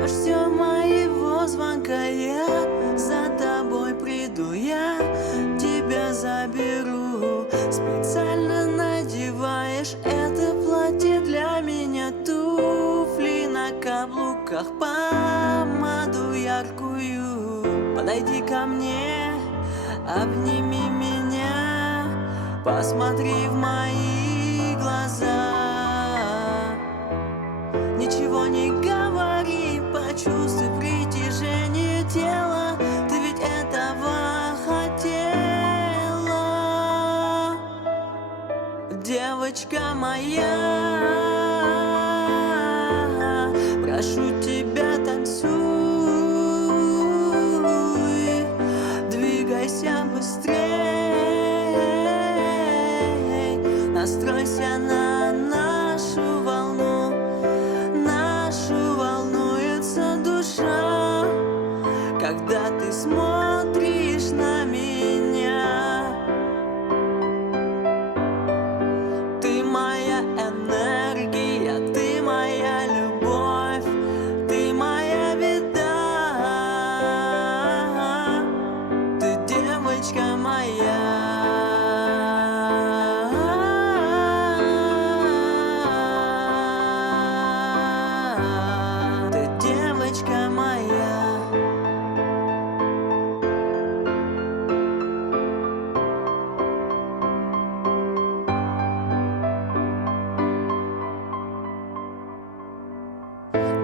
Дождешься моего звонка, я за тобой приду, я тебя заберу. Специально надеваешь это платье для меня, туфли на каблуках, помаду яркую. Подойди ко мне, обними меня, посмотри в мои глаза. Ничего не говори, почувствуй притяжение тела. Ты ведь этого хотела, девочка моя. Прошу тебя, танцуй, двигайся быстрей, настройся на нашу волну. Нашу волнуется душа, когда ты смотришь на меня. Ты моя энергия, ты моя любовь, ты моя беда, ты девочка моя. Девочка моя.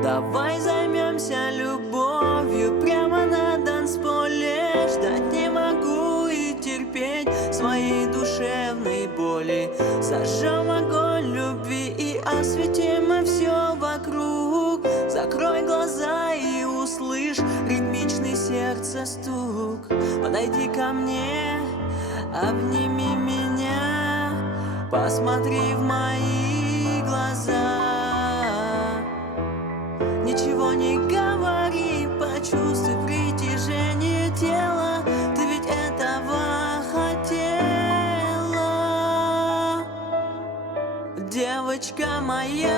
Давай займемся любовью прямо на танцполе. Ждать не могу и терпеть своей душевной боли. Зажжем огонь любви и осветим все вокруг. Закрой глаза и услышь ритмичный сердца стук. Подойди ко мне, обними меня, посмотри в мои глаза. Ничего не говори, почувствуй притяжение тела. Ты ведь этого хотела, девочка моя.